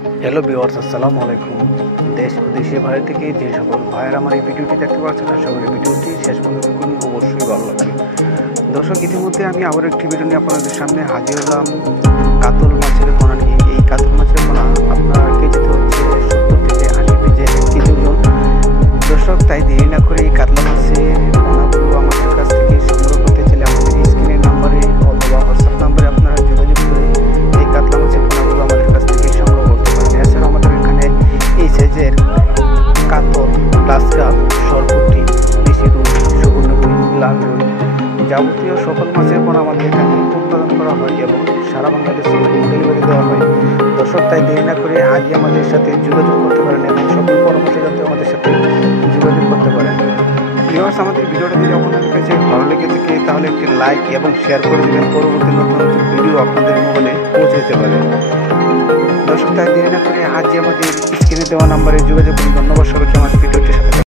Hello viewers, আসসালামু আলাইকুম। দেশ ও দেশের বাইরে থেকে যে সকল ভাইয়ের আমার এই ভিডিওটি দেখতে পাচ্ছেন, আশা করি ভিডিওটি শেষ পর্যন্ত দেখুন, অবশ্যই ভালো লাগবে। দর্শক, ইতিমধ্যে আমি আবার একটি ভিডিও নিয়ে আপনাদের সামনে হাজির হলাম কাতল মাছের পোনা নিয়ে। এই কাতল মাছের পোনা আপনার কেজিতে হচ্ছে 70 থেকে 80 পিসে 1 কেজি ওজন। দর্শক, তাই দেরি না করে এই কাতলা মাছের পোনাগুলো আমাদের কাছ থেকে সংগ্রহ করতে চাইলে আমাদের স্ক্রিনের নাম্বারে অথবা হোয়াটসঅ্যাপ নাম্বারে আপনারা যোগাযোগ করে এই কাতলা মাছের পোনাগুলো আমাদের কাছ থেকে সংগ্রহ করতে পারেন। এছাড়াও আমাদের এখানে এই সাইজের কাতল, গ্লাস কাপ, সরপুঁটি, দেশি রুই, সুবর্ণ রুই, লাল রুই, যাবতীয় সকল মাছের পোনা আমাদের এখানে উৎপাদন করা হয় এবং সারা বাংলাদেশে ডেলিভারি দেওয়া হয়। দর্শক, তাই দেরি না করে আজই আমাদের সাথে যোগাযোগ করতে পারেন এবং সকল পরামর্শ জানতে আমাদের সাথে যোগাযোগ করতে পারেন। ভিউয়ার্স, আমাদের ভিডিওটা যদি আপনাদের কাছে ভালো লেগে থাকে তাহলে একটি লাইক এবং শেয়ার করে দেবেন, পরবর্তী নতুন নতুন ভিডিও আপনাদের মোবাইলে পৌঁছে যেতে পারে। দর্শক, তাই দেরি না করে আজই আমাদের স্ক্রিনে দেওয়া নাম্বারে যোগাযোগ করুন। ধন্যবাদ সবাইকে।